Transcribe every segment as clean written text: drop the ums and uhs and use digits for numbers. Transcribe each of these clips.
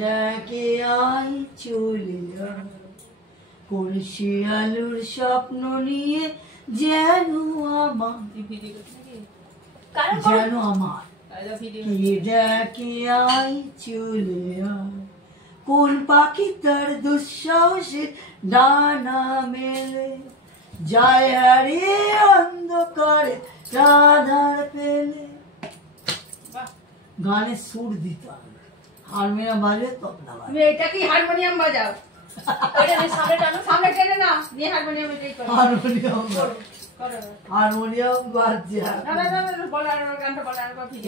ডাকে আয় চলে আয়, কলসি আলুর স্বপ্ন নিয়ে যেন আমার, যেন আমার কে ডাকে আয় চলে আয়। কোন পাখি তার দুঃসাহসে ডানা মেলে যায় হারিয়ে অন্ধকারে আধার পেলে। গানে সুর দিতে হবে, হারমোনিয়াম বাজে তবলা বাজে। এটা কি হারমোনিয়াম বাজাও? সামনে টেনে না নিয়ে হারমোনিয়াম এটাই করো। হারমোনিয়াম বাজছে।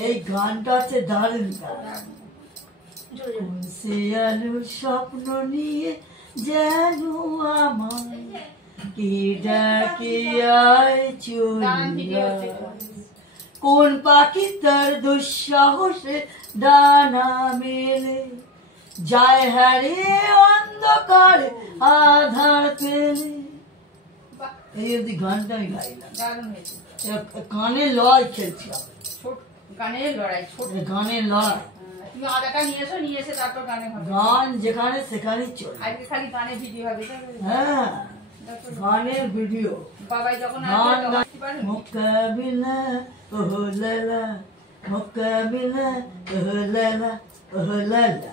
এই গানটা হচ্ছে দারুণ গান। সে আলুর স্বপ্ন নিয়ে যেন আমার কি ডাকে আয় চলে আয়। কোন পাখি তার দুঃসাহসে ডানা মেলে যায় হারিয়ে অন্ধকারে আধার পেলে। এই অব্দি গানটা আমি গাইলাম। গানের লড়াই খেলছি, গানের লড়াই, গানের লড়াই। তুমি আদাটা নিয়ে এসো, নিয়ে এসে তারপর গানে হবে। গান যেখানে সেখানেই চলে। আজকে খালি গানের ভিডিও হবে। হ্যাঁ, গানের ভিডিও। বাবাই যখন মোকাবিলা ওহ লালা, মোকাবিলা ওহ লালা, ওহ লালা।